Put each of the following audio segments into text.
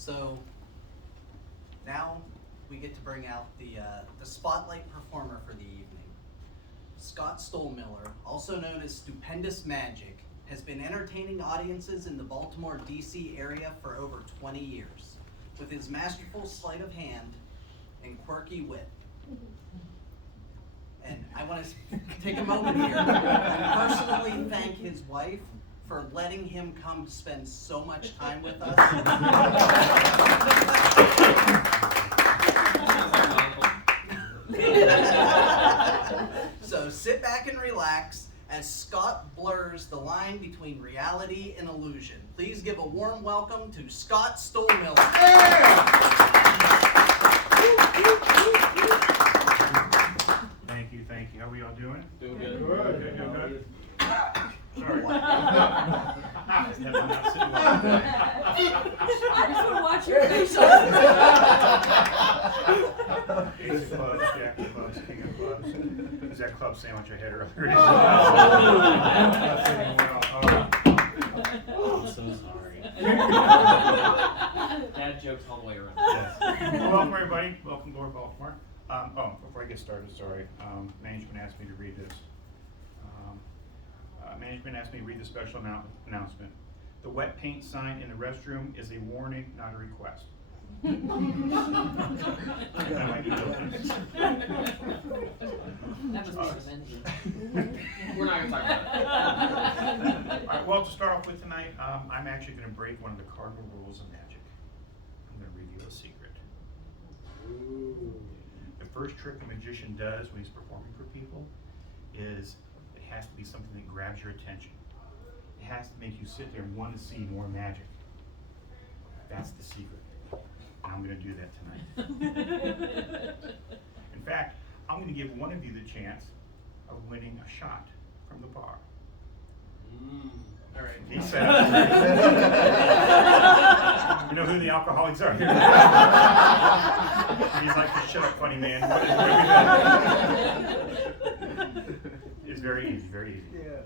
So now we get to bring out the spotlight performer for the evening. Scott Stollmiller, also known as Stupendous Magic, has been entertaining audiences in the Baltimore, D.C. area for over 20 years with his masterful sleight of hand and quirky wit. And I want to take a moment here and personally thank his wife for letting him come spend so much time with us. So sit back and relax as Scott blurs the line between reality and illusion. Please give a warm welcome to Scott Stollmiller. Thank you. How are we all doing? Doing good. Good. Sorry. I just want to watch your face. Ace of clubs, jack of clubs, king of clubs. Is that club sandwich I had earlier? I'm so sorry. Dad jokes all the way around. Yes. Well, welcome everybody. Welcome to Baltimore. Before I get started, sorry. Management asked me to read this. Management asked me to read the special announcement. The wet paint sign in the restroom is a warning, not a request. That must be amazing. We're not going to talk about it. All right, well, to start off with tonight, I'm actually going to break one of the cardinal rules of magic. I'm going to read you a secret. The first trick a magician does when he's performing for people is it has to be something that grabs your attention. It has to make you sit there and want to see more magic. That's the secret. And I'm going to do that tonight. In fact, I'm going to give one of you the chance of winning a shot from the bar. All right. He said, you know who the alcoholics are here? He's like, shut up, funny man. It's very easy, very easy. Yeah.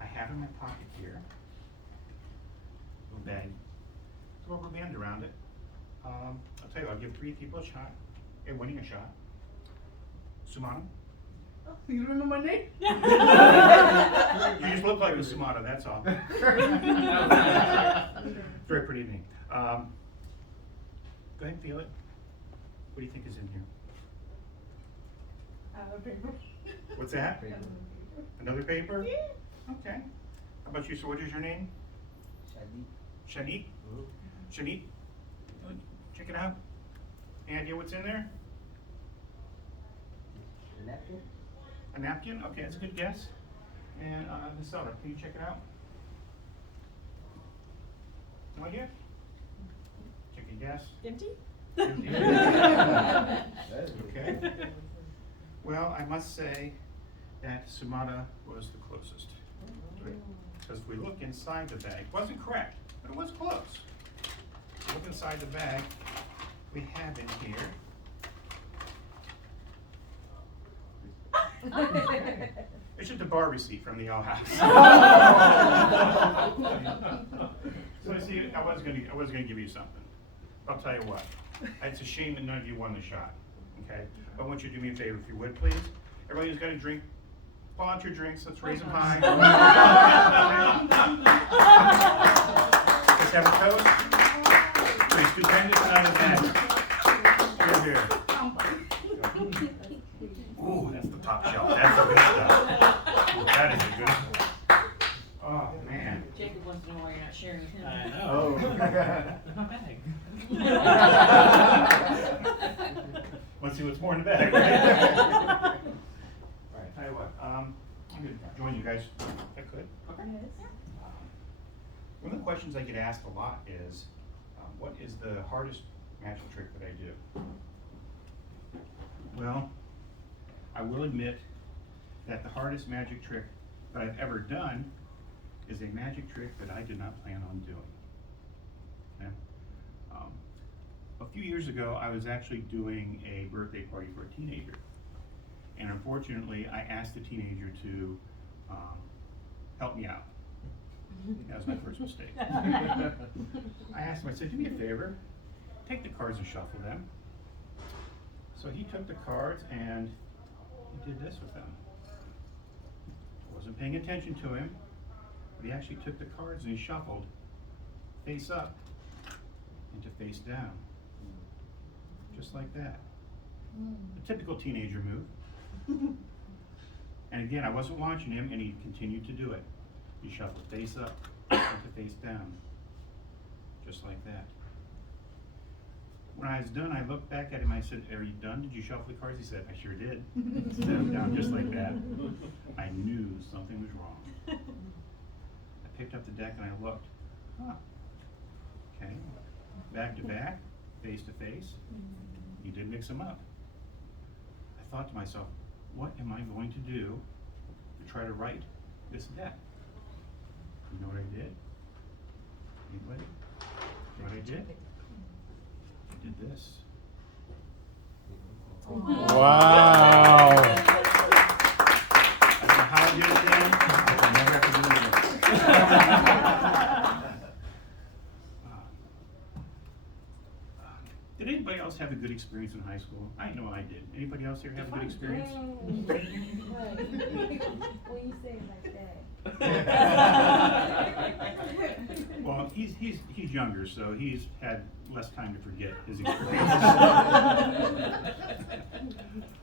I have in my pocket here a little bag, a rubber band around it. I'll tell you, I'll give 3 people a shot, winning a shot. Sumana? Oh, you remember my name? You just look like a Sumana, that's all. Very pretty name. Go ahead and feel it. What do you think is in here? What's that? Another paper? Okay. How about you, sir? What is your name? Shanique. Shanique? Check it out. Any idea what's in there? A napkin? A napkin? Okay, that's a good guess. And the soda, can you check it out? No idea? Check your guess. Empty? Okay. Well, I must say that Sumata was the closest. Because if we look inside the bag, it wasn't correct, but it was close. Look inside the bag, we have in here it's just a bar receipt from the All House. So see, I was gonna give you something. I'll tell you what. It's a shame that none of you won the shot. Okay? But I want you to do me a favor, if you would, please. Everybody who's got a drink, pull out your drinks. Let's raise them high. Let's have a toast. Please, stupendous out of that. Here. Ooh, that's the top shelf. That's the good stuff. Ooh, that is a good. Oh man. Jacob wants to know why you're not sharing with him. I know. Oh. My bag. Let's see what's more in the bag. All right, tell you what. I'm going to join you guys if I could. Okay. One of the questions I get asked a lot is, what is the hardest magic trick that I do? Well, I will admit that the hardest magic trick that I've ever done is a magic trick that I did not plan on doing. Okay? A few years ago, I was actually doing a birthday party for a teenager. And unfortunately, I asked the teenager to help me out. That was my first mistake. I asked him, I said, do me a favor. take the cards and shuffle them. So he took the cards and he did this with them. Wasn't paying attention to him, but he actually took the cards and he shuffled face up into face down. Just like that. A typical teenager move. And again, I wasn't watching him and he continued to do it. He shuffled face up into face down. Just like that. When I was done, I looked back at him, I said, "Are you done? Did you shuffle the cards?" He said, "I sure did." Set them down just like that. I knew something was wrong. I picked up the deck and I looked. Huh. Okay. Back to back, face to face. You did mix them up. I thought to myself, what am I going to do to try to write this deck? You know what I did? Anybody? You know what I did? I did this. Wow. I don't know how I did it then. I'll never have to do it again. Did anybody else have a good experience in high school? I know I did. Anybody else here have a good experience? Will you say it like that? Well, he's younger, so he's had less time to forget his experience.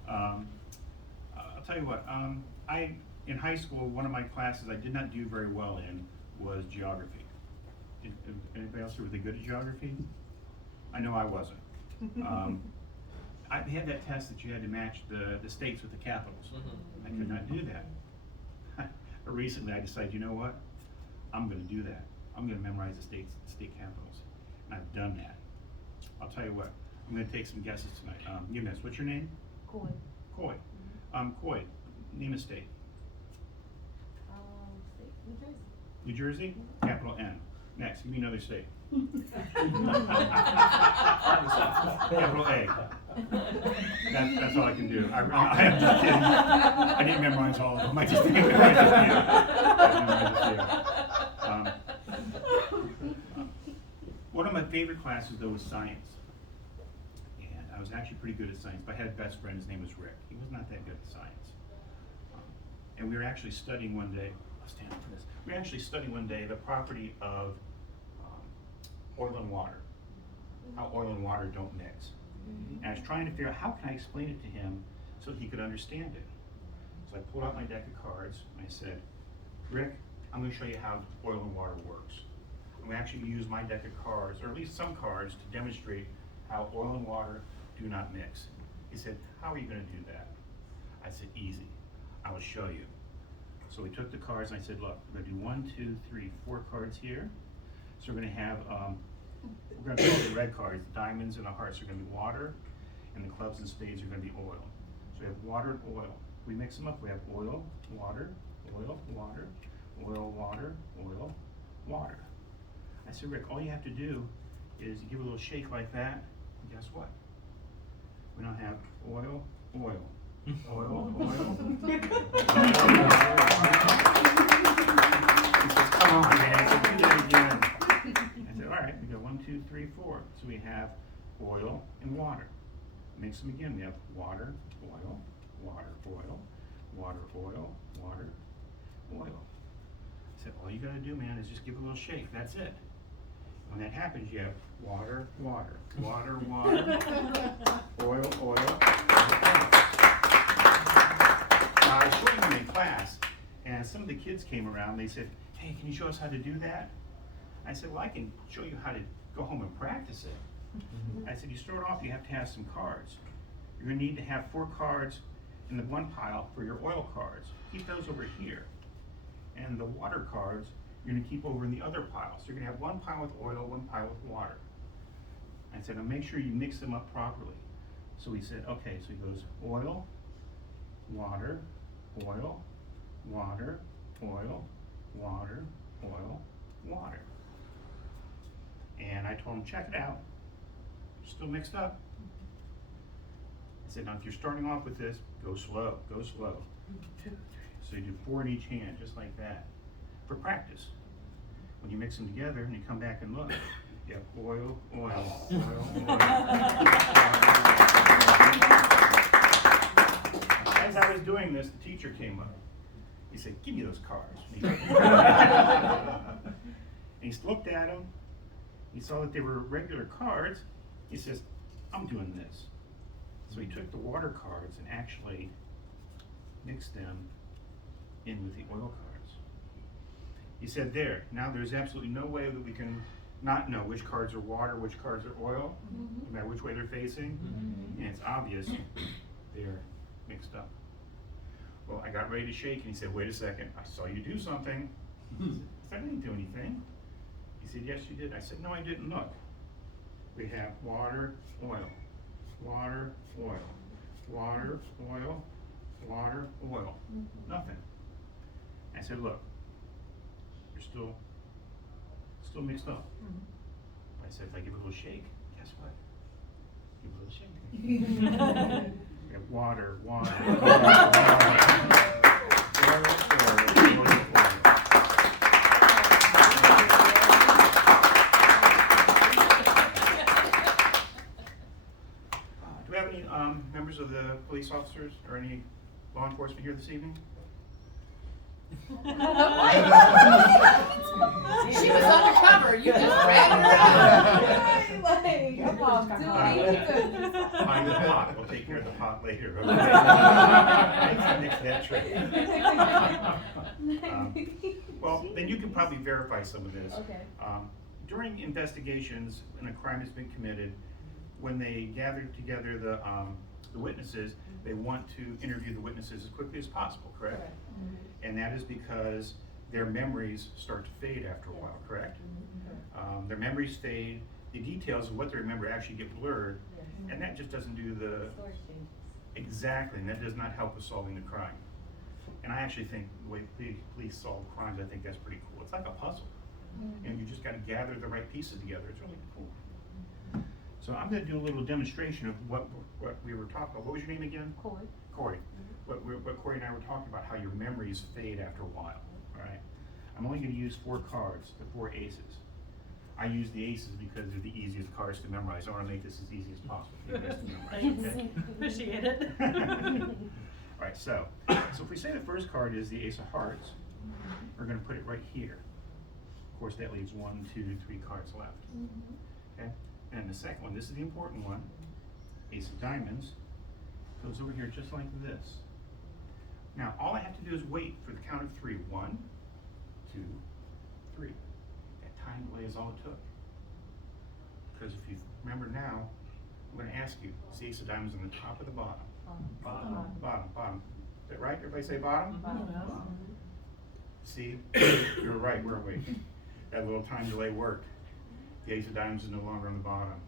I'll tell you what. In high school, one of my classes I did not do very well in was geography. Anybody else here really good at geography? I know I wasn't. I had that test that you had to match the states with the capitals. I could not do that. But recently I decided, you know what? I'm going to do that. I'm going to memorize the state capitals. And I've done that. I'll tell you what, I'm going to take some guesses tonight. Eunice, what's your name? Coy. Coy. Coy, name a state. State, New Jersey. New Jersey? Capital N. Next, give me another state. Capital A. That's all I can do. I'm just kidding. I didn't memorize all of them. I just didn't memorize a few. One of my favorite classes, though, was science. And I was actually pretty good at science, but I had a best friend. His name was Rick. He was not that good at science. And we were actually studying one day. I'll stand up for this. We were actually studying one day the property of oil and water, how oil and water don't mix. And I was trying to figure out how can I explain it to him so that he could understand it. So I pulled out my deck of cards and I said, Rick, I'm going to show you how oil and water works. I'm going to actually use my deck of cards, or at least some cards, to demonstrate how oil and water do not mix. He said, how are you going to do that? I said, easy. I will show you. So we took the cards and I said, look, we're going to do 1, 2, 3, 4 cards here. So we're going to have, we're going to call the red cards, the diamonds and the hearts are going to be water, and the clubs and spades are going to be oil. So we have water and oil. We mix them up, we have oil, water, oil, water, oil, water, oil, water. I said, Rick, all you have to do is you give a little shake like that, and guess what? We now have oil, oil, oil, oil. He says, come on, man, I said, do that again. I said, all right, we go 1, 2, 3, 4. So we have oil and water. Mix them again. We have water, oil, water, oil, water, oil, water, oil. I said, all you gotta do, man, is just give a little shake. That's it. When that happens, you have water, water, water, water, oil, oil. I was showing them in class, and some of the kids came around. They said, hey, can you show us how to do that? I said, well, I can show you how to go home and practice it. I said, you start off, you have to have some cards. You're going to need to have 4 cards in the one pile for your oil cards. Keep those over here. And the water cards, you're going to keep over in the other pile. So you're going to have one pile with oil, one pile with water. I said, now make sure you mix them up properly. So he said, okay, so he goes oil, water, oil, water, oil, water, oil, water. And I told him, check it out. Still mixed up. I said, now if you're starting off with this, go slow, go slow. So you do 4 in each hand, just like that, for practice. When you mix them together and you come back and look, Yep, oil, oil, oil, oil. As I was doing this, the teacher came up. He said, "Give me those cards." And he looked at them. He saw that they were regular cards. He says, "I'm doing this." So he took the water cards and actually mixed them in with the oil cards. He said, "There, now there's absolutely no way that we can not know which cards are water, which cards are oil, no matter which way they're facing, and it's obvious they're mixed up." Well, I got ready to shake, and he said, "Wait a second, I saw you do something." I said, "I didn't do anything." He said, "Yes, you did." I said, "No, I didn't. Look, we have water, oil, water, oil, water, oil, water, oil, nothing." I said, "Look, you're still mixed up." I said, "If I give it a little shake, guess what? Give it a little shake." We have water, water, water, water, oil, oil, oil, oil. Do we have any members of the police officers or any law enforcement here this evening? She was undercover, you just grabbed her out. Find the pot. We'll take care of the pot later. Okay? Next that trick. Well, then you can probably verify some of this. Okay. During investigations when a crime has been committed, when they gather together the witnesses, they want to interview the witnesses as quickly as possible, correct? And that is because their memories start to fade after a while, correct? Their memories fade, the details of what they remember actually get blurred, and that just doesn't do the, exactly, and that does not help with solving the crime. And I actually think the way police solve crimes, I think that's pretty cool. It's like a puzzle. And you just gotta gather the right pieces together. It's really cool. So I'm gonna do a little demonstration of what we were talking about. What was your name again? Corey. Corey. What Corey and I were talking about, how your memories fade after a while, all right? I'm only gonna use 4 cards, the 4 aces. I use the aces because they're the easiest cards to memorize. I wanna make this as easy as possible for you guys to memorize, okay? Appreciate it. All right, so if we say the first card is the ace of hearts, we're gonna put it right here. Of course, that leaves 1, 2, 3 cards left, okay? And the second one, this is the important one, ace of diamonds, goes over here just like this. Now, all I have to do is wait for the count of 3. 1, 2, 3. That time delay is all it took. Because if you remember now, I'm gonna ask you, is the ace of diamonds on the top or the bottom? Bottom. Bottom, bottom. Is that right? Everybody say bottom? Bottom. See, you're right, weren't we? That little time delay worked. The ace of diamonds is no longer on the bottom.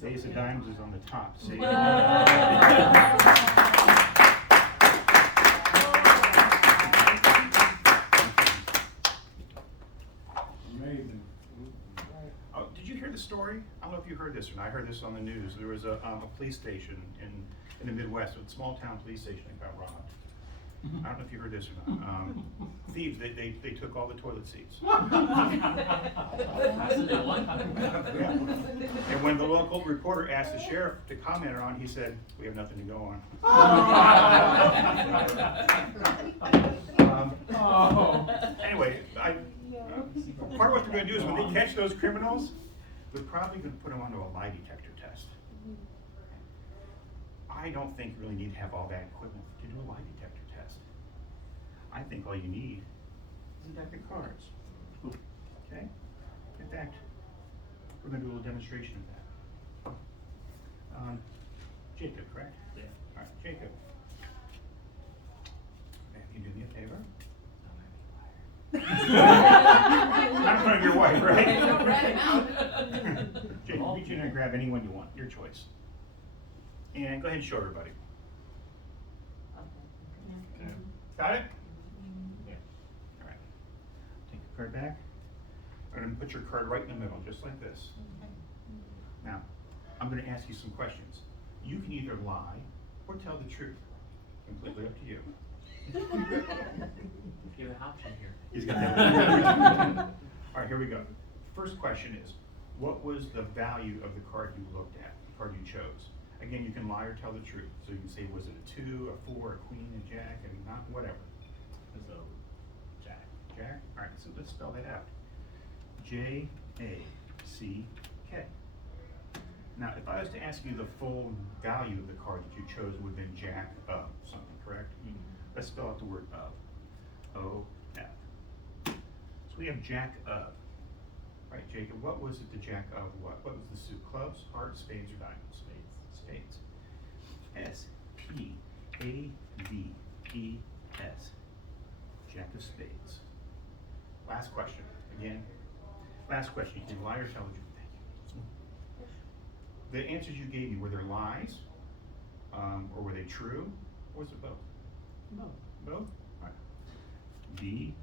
The ace of diamonds is on the top. See? Amazing. Oh, did you hear the story? I don't know if you heard this or not. I heard this on the news. There was a police station in the Midwest, a small town police station that got robbed. I don't know if you heard this or not. Thieves, they took all the toilet seats. That's a new one. Yeah. And when the local reporter asked the sheriff to comment on, he said, "We have nothing to go on." Anyway, part of what they're going to do is when they catch those criminals, they're probably going to put them onto a lie detector test. I don't think you really need to have all that equipment to do a lie detector test. I think all you need is a deck of cards. Okay? In fact, we're going to do a little demonstration of that. Jacob, correct? Yeah. All right, Jacob. Can you do me a favor? Not in front of your wife, right? Don't rat him out. Jacob, reach in and grab any one you want, your choice. And go ahead and show everybody. Okay. Got it? Yeah. All right. Take your card back. I'm going to put your card right in the middle, just like this. Now, I'm going to ask you some questions. You can either lie or tell the truth. Completely up to you. Give an option here. He's got that. All right, here we go. First question is, what was the value of the card you looked at, the card you chose? Again, you can lie or tell the truth. So you can say, was it a 2, a 4, a queen, a jack, and not whatever. So, Jack. Jack? All right, so let's spell that out. J-A-C-K. Now, if I was to ask you the full value of the card that you chose, it would have been jack of something, correct? Mhm. Let's spell out the word of. O-F. So we have jack of. Right, Jacob, what was it the jack of what? What was the suit? Clubs, hearts, spades, or diamonds? Spades. S-P-A-D-E-S. Jack of spades. Last question. Again, last question. You can lie or tell the truth. Thank you. The answers you gave me, were there lies? Or were they true? Or was it both? Both. Both? All right. B-O-T-H.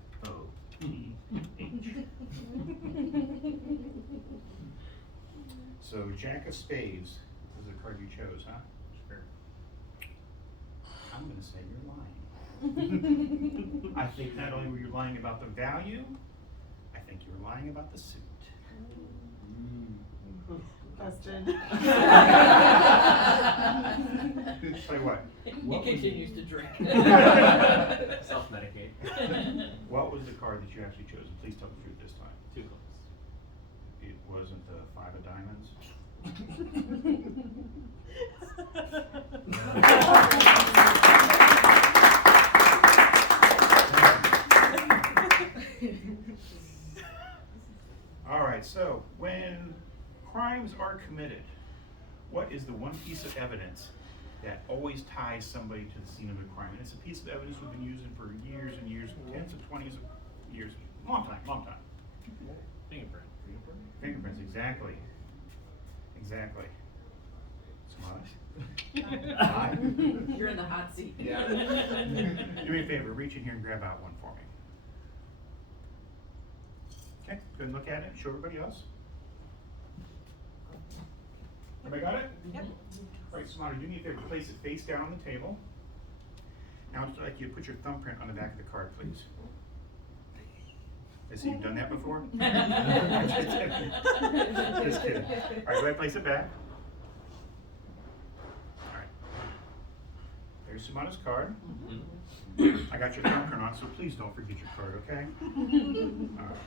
So Jack of spades was the card you chose, huh? Sure. I'm gonna say you're lying. I think not only were you lying about the value, I think you were lying about the suit. Busted. Tell you what, He continues to drink. Self-medicate. what was the card that you actually chose? And please tell the truth this time. 2 clubs. It wasn't the 5 of diamonds? All right, so when crimes are committed, what is the one piece of evidence that always ties somebody to the scene of the crime? And it's a piece of evidence we've been using for years and years, tens of 20s of years, long time. Fingerprint. Fingerprints, exactly. Exactly. Smart. You're in the hot seat. Yeah. Do me a favor, reach in here and grab out one for me. Okay, go and look at it, show everybody else. Everybody got it? Yep. All right, Smarter, do me a favor, place it face down on the table. Now I'd like you to put your thumbprint on the back of the card, please. I see you've done that before? Just kidding. All right, go ahead, place it back. All right. There's Sumana's card. I got your thumbprint on, so please don't forget your card, okay? All right.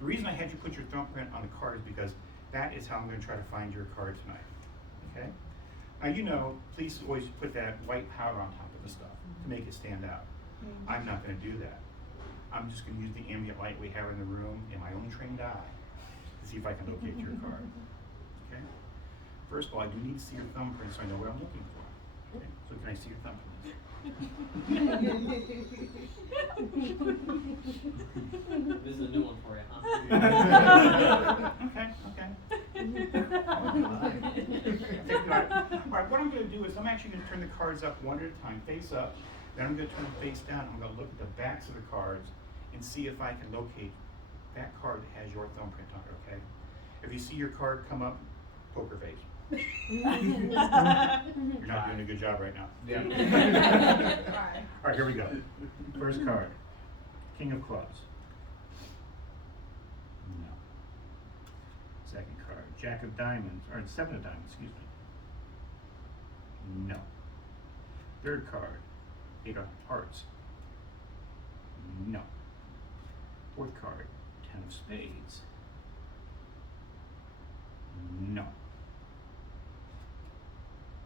The reason I had you put your thumbprint on the card is because that is how I'm going to try to find your card tonight, okay? Now, you know, please always put that white powder on top of the stuff to make it stand out. I'm not going to do that. I'm just going to use the ambient light we have in the room and my own trained eye to see if I can locate your card, okay? First of all, I do need to see your thumbprint so I know what I'm looking for, okay? So can I see your thumbprint? This is a new one for you, huh? Okay. All right, what I'm going to do is I'm actually going to turn the cards up one at a time, face up. Then I'm going to turn them face down. I'm going to look at the backs of the cards and see if I can locate that card that has your thumbprint on it, okay? If you see your card come up, poker face. You're not doing a good job right now. Yeah. All right, here we go. First card, King of Clubs. No. Second card, Jack of Diamonds, or 7 of Diamonds, excuse me. No. Third card, 8 of Hearts. No. Fourth card, 10 of Spades. No.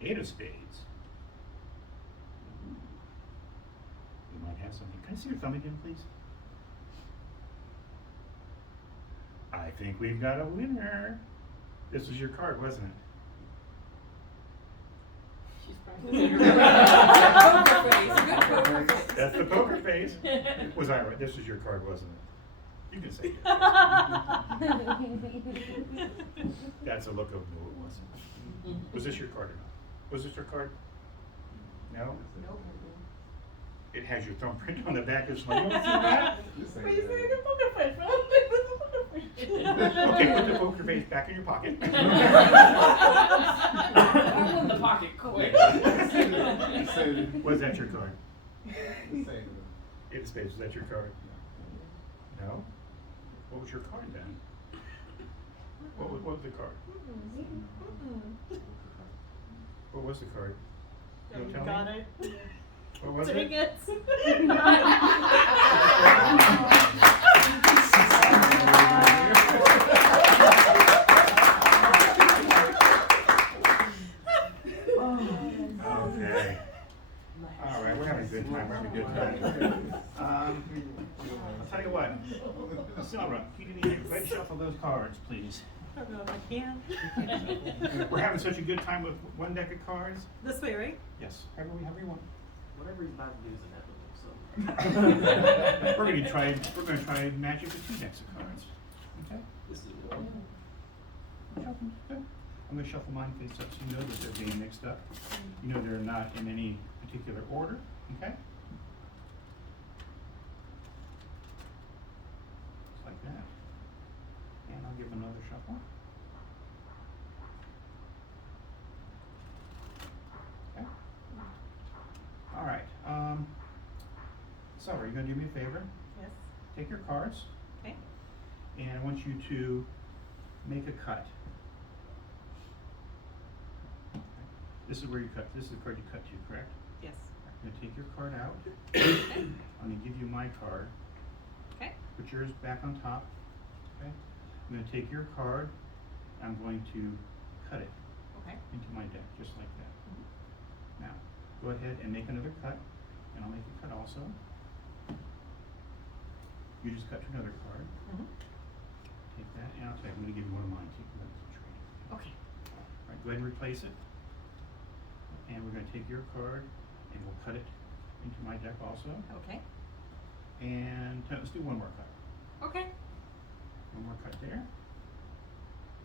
8 of Spades. Ooh. We might have something. Can I see your thumb again, please? I think we've got a winner. This was your card, wasn't it? She's practicing. That's the poker face. Was I right? This was your card, wasn't it? You can say it. That's a look of no, it wasn't. Was this your card or not? Was this your card? No? Nope. It has your thumbprint on the back of the. You want to see that? Okay, put the poker face back in your pocket. In the pocket, quick. Was that your card? Eight of Spades, was that your card? No? What was your card then? What was the card? What was the card? Oh, You'll you tell got me? it. What was Dang it? it. Okay. All right, we're having a good time. We're having a good time. I'll tell you what. Silva, can you red shuffle those cards, please? I don't know if I can. We're having such a good time with one deck of cards. This way, right? Yes, however you want. Whatever he's about to do is inevitable, so. We're gonna try magic with two decks of cards. Okay? This is Good. I'm gonna shuffle mine face up so you know that they're being mixed up. You know they're not in any particular order, okay? Just like that. And I'll give another shuffle. Okay. All right. So are you gonna do me a favor? Yes. Take your cards, Okay. and I want you to make a cut. Okay. This is where you cut. This is the card you cut to, correct? Yes. I'm gonna take your card out. Okay. I'm gonna give you my card. Okay. Put yours back on top. Okay. I'm gonna take your card. I'm going to cut it Okay. into my deck, just like that. Now, go ahead and make another cut, and I'll make a cut also. You just cut to another card. Mhm. Take that, and I'll tell you, I'm gonna give you one of mine too. That's a trade. Okay. All right, go ahead and replace it. And we're gonna take your card, and we'll cut it into my deck also. Okay. And let's do one more cut. Okay. One more cut there.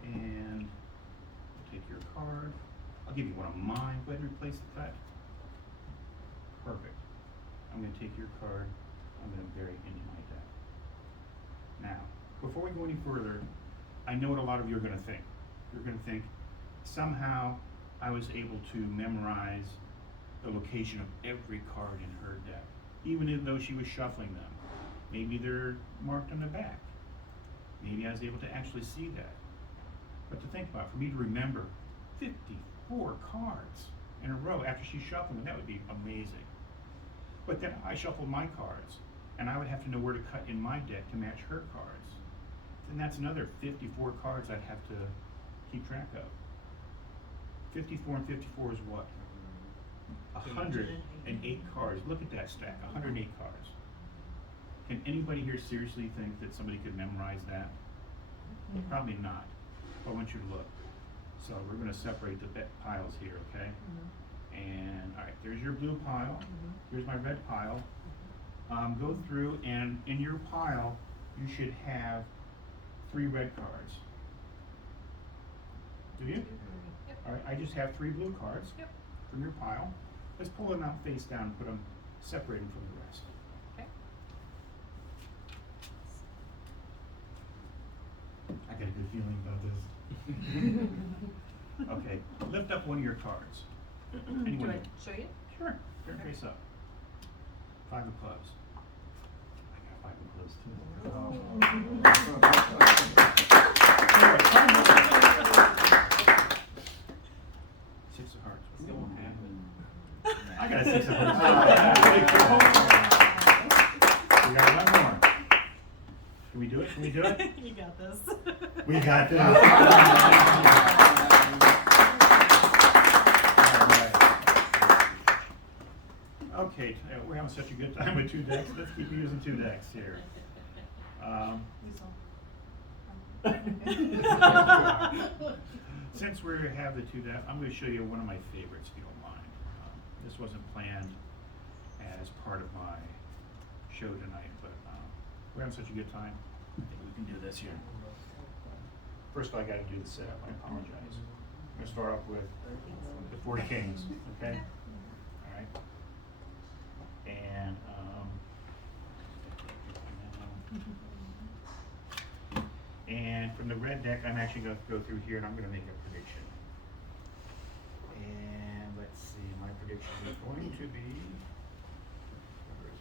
And we'll take your card. I'll give you one of mine. Go ahead and replace the cut. Perfect. I'm gonna take your card. I'm gonna bury it into my deck. Now, before we go any further, I know what a lot of you are gonna think. You're gonna think, somehow I was able to memorize the location of every card in her deck, even though she was shuffling them. Maybe they're marked on the back. Maybe I was able to actually see that. But to think about, for me to remember 54 cards in a row after she shuffled them, that would be amazing. But then I shuffled my cards, and I would have to know where to cut in my deck to match her cards. Then that's another 54 cards I'd have to keep track of. 54 and 54 is what? 108 cards. Look at that stack, 108 cards. Can anybody here seriously think that somebody could memorize that? Probably not. But I want you to look. So we're gonna separate the piles here, okay? And, all right, there's your blue pile. Here's my red pile. Go through, and in your pile, you should have 3 red cards. Do you? Yep. All right, I just have 3 blue cards Yep. from your pile. Let's pull them out face down and put them, separate them from the rest. Okay. I got a good feeling about this. Okay, lift up one of your cards. Do Anyone? I show you? Sure, turn face up. 5 of clubs. I got 5 of clubs too. 6 of hearts. It's gonna happen. I got a 6 of hearts. We got one more. Can we do it? Can we do it? You got this. We got this. Okay, we're having such a good time with 2 decks. Let's keep using 2 decks here. Since we have the 2 decks, I'm going to show you one of my favorites, if you don't mind. This wasn't planned as part of my show tonight, but we're having such a good time. I think we can do this here. First of all, I got to do the setup. I apologize. I'm going to start off with the 4 kings, okay? All right. And from the red deck, I'm actually going to go through here and I'm going to make a prediction. And let's see, my prediction is going to be, where is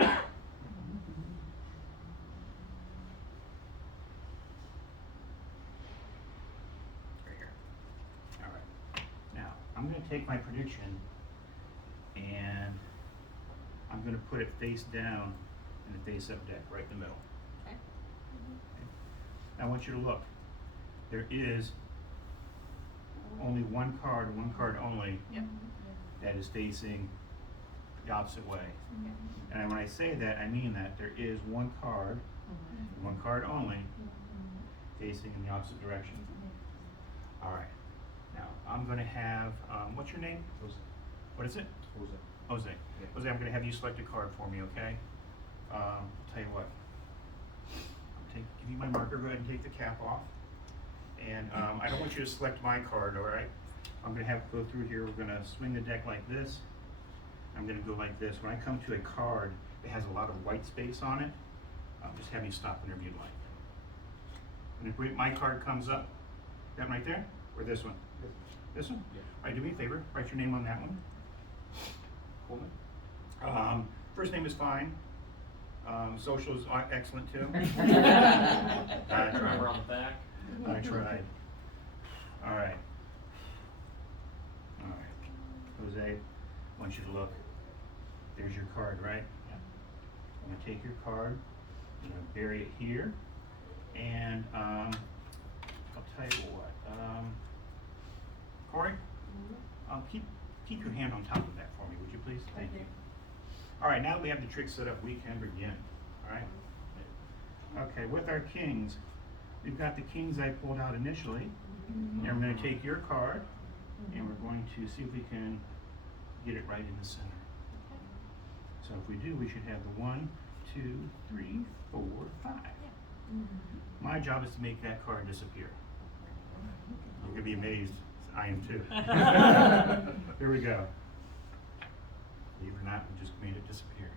it? take my prediction and I'm gonna put it face down in the face up deck, right in the middle. Okay. I want you to look. There is only one card only, Yep. that is facing the opposite way. Yep. And when I say that, I mean that there is one card only, facing in the opposite direction. All right. Now I'm going to have, what's your name? Jose. What is it? Jose. Jose. Yeah. Jose, I'm going to have you select a card for me, okay? I'll tell you what. Give me my marker. Go ahead and take the cap off. And I don't want you to select my card, all right? I'm going to have to go through here. We're going to swing the deck like this. I'm going to go like this. When I come to a card that has a lot of white space on it, just have me stop whenever you'd like. And if my card comes up, that one right there, or this one? This one? Yeah. All right, do me a favor, write your name on that one. Coleman. First name is fine. Social is excellent too. Driver on the back. I tried. All right. Jose, I want you to look. There's your card, right? I'm gonna take your card, I'm gonna bury it here, and I'll tell you what. Corey, keep your hand on top of that for me, would you please? Thank you. All right, now that we have the trick set up, we can begin. All right. Okay, with our kings, we've got the kings I pulled out initially, and we're going to take your card, and we're going to see if we can get it right in the center. So if we do, we should have the 1, 2, 3, 4, 5. My job is to make that card disappear. You're going to be amazed. I am too. Here we go. Believe it or not, we just made it disappear.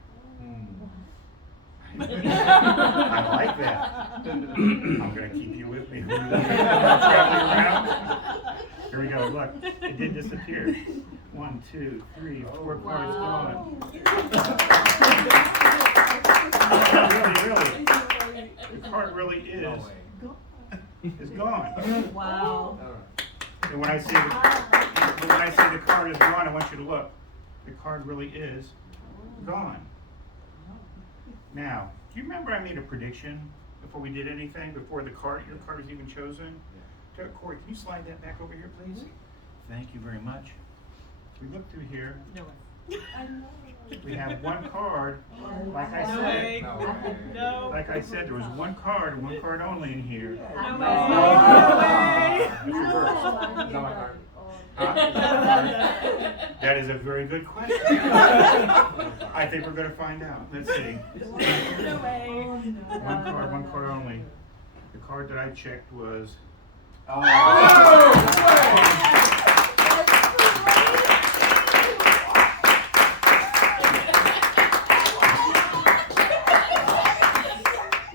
I like that. I'm going to keep you with me. Traveling around. Here we go. Look, it did disappear. 1, 2, 3, 4 cards gone. Really. The card really is gone. Wow. And when I say the card is gone, I want you to look. The card really is gone. Now, do you remember I made a prediction before we did anything, before your card was even chosen? Yeah. Corey, can you slide that back over here, please? Thank you very much. We look through here. No way. We have one card, like I No said. way. No. Like I said, there was one card and one card only in here. No way. No way. It's reversed. It's not my card. That is a very good question. I think we're going to find out. Let's see. No way. One card only. The card that I checked was.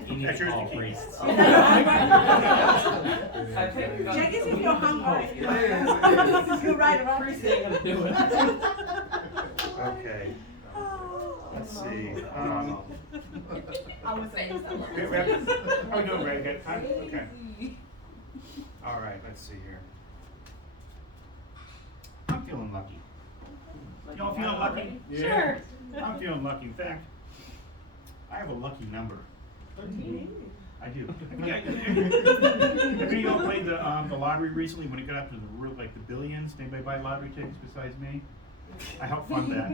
You need That's to yours call to keep. priests. Check it if you're hungry. You're right about Priests ain't gonna do it. Okay. Let's see. I was saying something. How we doing, Ray? Got time? Okay. All right. Let's see here. I'm feeling lucky. Y'all feeling lucky? Sure. I'm feeling lucky. In fact, I have a lucky number. I do. Have any of y'all played the lottery recently when it got up to the billions? Anybody buy lottery tickets besides me? I helped fund that.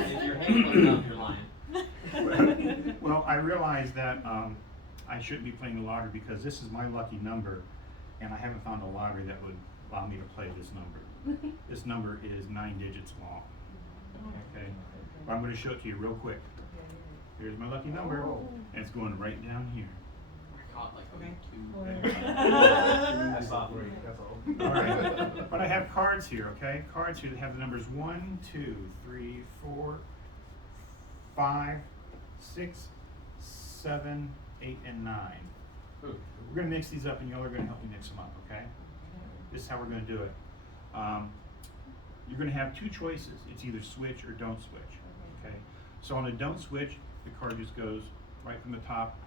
If you're handling up, you're lying. Well, I realized that I shouldn't be playing the lottery because this is my lucky number, and I haven't found a lottery that would allow me to play this number. This number is 9 digits long. Okay, I'm going to show it to you real quick. Here's my lucky number, and it's going right down here. I caught like Okay. I saw 3, that's all. All right, but I have cards here, okay? Cards here that have the numbers 1, 2, 3, 4, 5, 6, 7, 8, and 9. We're going to mix these up, and y'all are going to help me mix them up, okay? This is how we're going to do it. You're going to have 2 choices. It's either switch or don't switch, okay? So on a don't switch, the card just goes right from the top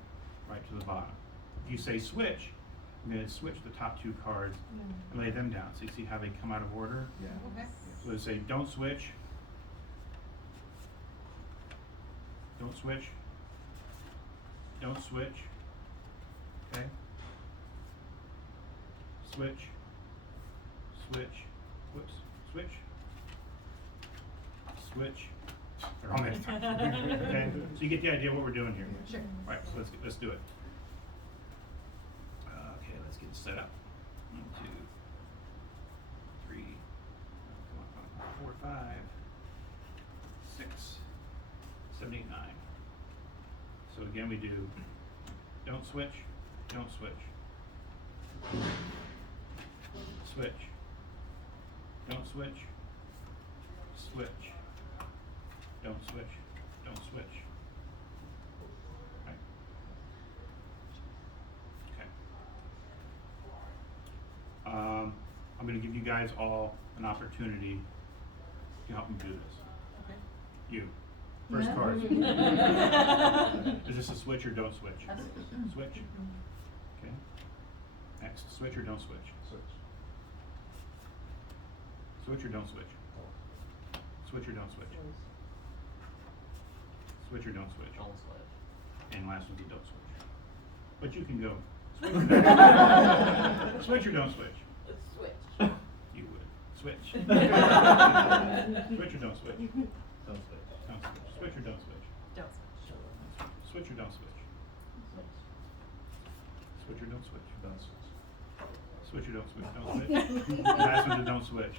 right to the bottom. If you say switch, I'm gonna switch the top two cards and lay them down, so you see how they come out of order? Yeah. Okay. So say, don't switch. Don't switch. Don't switch. Okay? Switch. Switch. Whoops. Switch. Switch. They're all mixed up. Okay? So you get the idea of what we're doing here. Sure. All right, so let's do it. Okay, let's get set up. 1, 2, 3, 4, 5, 6, 7, 8, 9. So again, we do don't switch, don't switch. Switch. Don't switch. Switch. Don't switch. Don't switch. Right. Okay. I'm going to give you guys all an opportunity to help me do this. Okay. You. First card. Is this a switch or don't switch? Switch. Okay. Next, switch or don't switch? Switch. Switch or don't switch? Switch or don't switch? Switch or don't switch? Don't switch. And last one be don't switch. But you can go. Switch or don't switch? Switch. You would. Switch. Switch or don't switch? Don't switch. Don't switch. Switch or don't switch? Don't switch. Switch or don't switch? Switch or don't switch? Don't switch. Switch or don't switch? Don't switch. Last one to don't switch.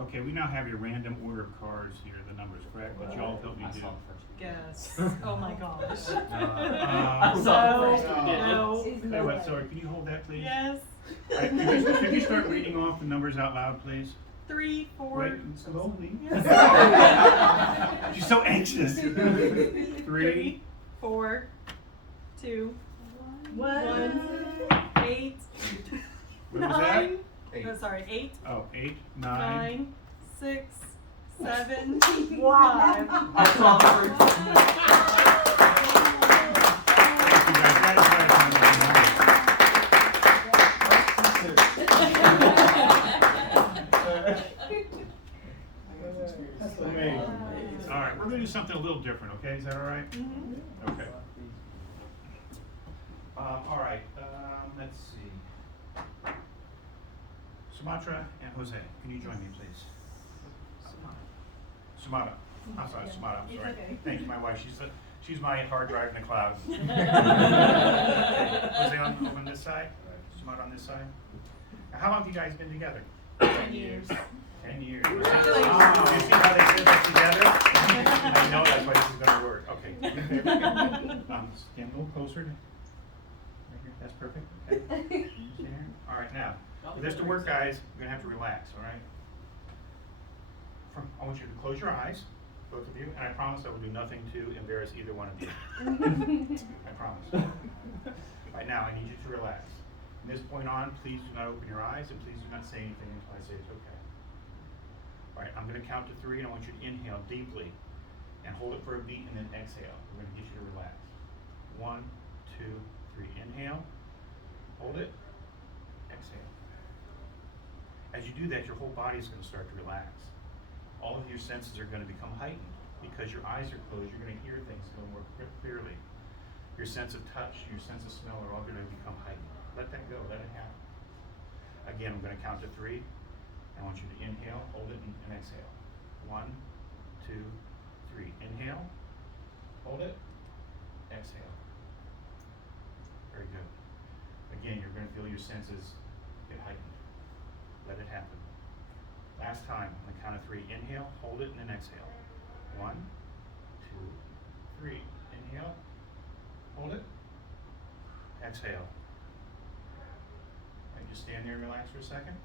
Okay, we now have your random order of cards here, the numbers, correct? But you all help me I do. saw the first one. Yes. Oh my gosh. I saw the first one. No. Tell you what, sorry, can you hold that, please? Yes. All right, could you start reading off the numbers out loud, please? 3, 4. Wait, slowly. Yes. She's so anxious. 3, 3, 4, 2, 1, 8, what was that? 9. 8. No, sorry, 8, Oh, 8, 9. 9, 6, 7, 5. I saw the first one. You guys, that That's amazing. is all right, we're gonna do something a little different, okay? Is that all right? Okay. All right, let's see. Sumatra and Jose, can you join me, please? Sumatra. I'm sorry, Sumatra, I'm It's sorry. okay. Thank you, my wife. She's my hard drive in the cloud. Jose on this side, Sumatra on this side. Now, how long have you guys been together? 10 years. 10 years. You see how they did that together? I know that's why this is gonna work. Okay. Stand a little closer. Right here. That's perfect. Okay. Stand here. All right, now, for this to work, guys, you're gonna have to relax, all right? I want you to close your eyes, both of you, and I promise I will do nothing to embarrass either one of you. I promise. Right now, I need you to relax. From this point on, please do not open your eyes, and please do not say anything until I say it's okay. All right, I'm gonna count to 3, and I want you to inhale deeply, and hold it for a beat, and then exhale. We're gonna get you to relax. 1, 2, 3. Inhale, hold it, exhale. As you do that, your whole body is gonna start to relax. All of your senses are going to become heightened because your eyes are closed. You're going to hear things a little more clearly. Your sense of touch, your sense of smell are all going to become heightened. Let that go. Let it happen. Again, I'm going to count to 3. I want you to inhale, hold it, and exhale. 1, 2, 3. Inhale, hold it, exhale. Very good. Again, you're going to feel your senses get heightened. Let it happen. Last time, on the count of 3, inhale, hold it, and then exhale. 1, 2, 3. Inhale, hold it, exhale. All right, just stand there and relax for a second.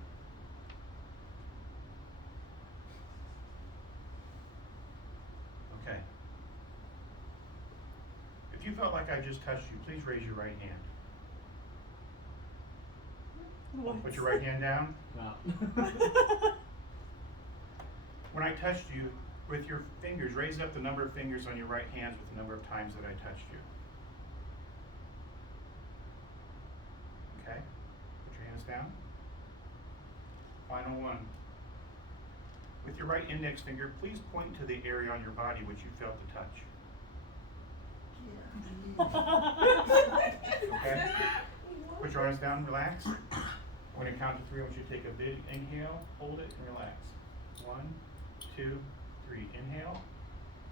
Okay. If you felt like I just touched you, please raise your right hand. Put your right hand down. Wow. When I touched you, With your fingers, raise up the number of fingers on your right hands with the number of times that I touched you. Okay? Put your hands down. Final one. With your right index finger, please point to the area on your body which you felt the touch. Okay? Put your arms down, relax. I'm going to count to 3. I want you to take a big inhale, hold it, and relax. 1, 2, 3. Inhale,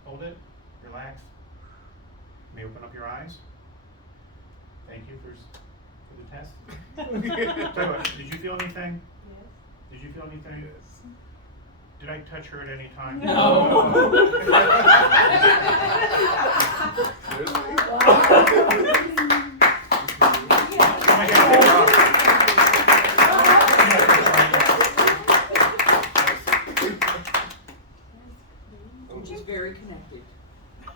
hold it, relax. You may open up your eyes. Thank you for the test. Tell you what, did you feel anything? Yes. Did you feel anything? Yes. Did I touch her at any time? No. Which is very connected.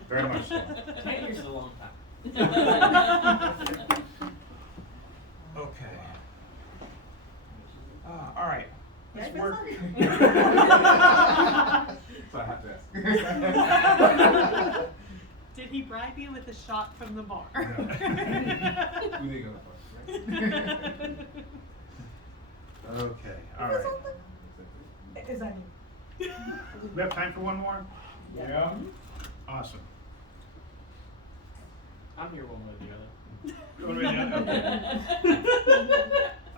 Very much so. 10 years is a long time. Okay. All right. Let's Yeah, work. So I have to ask. Did he bribe you with a shot from the bar? We need to go first, right? Okay, all right. Is that We have time for one more? Yeah. Awesome. I'm here one way or the other. Going right now? Okay.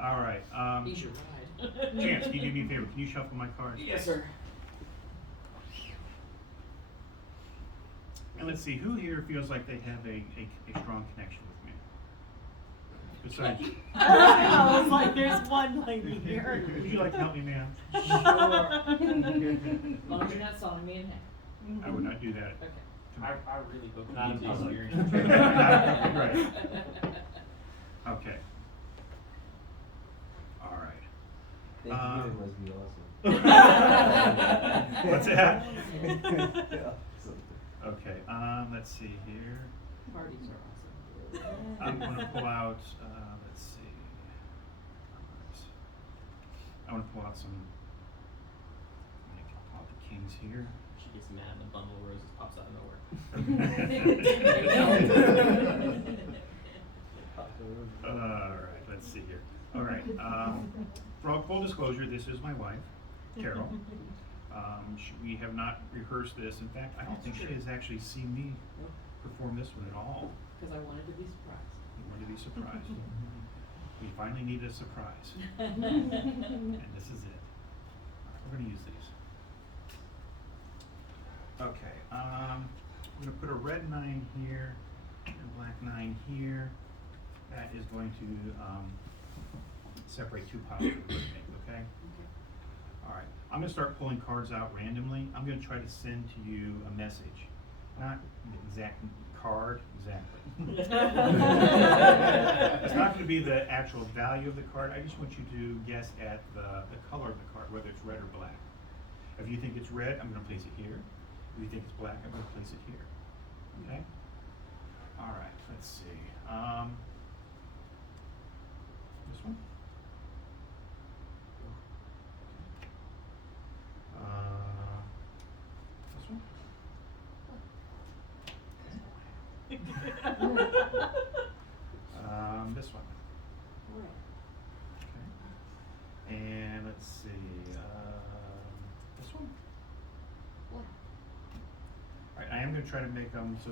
All right. He's your ride. Chance, can you do me a favor? Can you shuffle my cards? Yes, sir. And let's see, who here feels like they have a strong connection with me? Besides, I was like, there's one lady here. would you like to help me, ma'am? As long as you're not sawing me in half. I would not do that. Okay. I really hope Not you need to in public. experience. Right. Okay. All right. Thank you, it must be awesome. What's that? Yeah. Okay, let's see here. Parties are awesome. I'm gonna pull out, let's see. I wanna pull out some, I'm gonna pull out the kings here. She gets mad and a bundle of roses pops out of nowhere. Alright, let's see here. Alright, for all full disclosure, this is my wife, Carol. We have not rehearsed this. In fact, I don't think she has actually seen me perform this one at all. Because I wanted to be surprised. We wanted to be surprised. We finally need a surprise. And this is it. Alright, we're gonna use these. Okay, I'm gonna put a red 9 here and a black 9 here. That is going to separate 2 piles of the okay? Alright, I'm gonna start pulling cards out randomly. I'm gonna try to send to you a message. Not the exact card, exactly. It's not gonna be the actual value of the card. I just want you to guess at the color of the card, whether it's red or black. If you think it's red, I'm gonna place it here. If you think it's black, I'm gonna place it here. Okay? Alright, let's see. This one? This one? This one. Okay. And let's see, this one? Alright, I am gonna try to make them so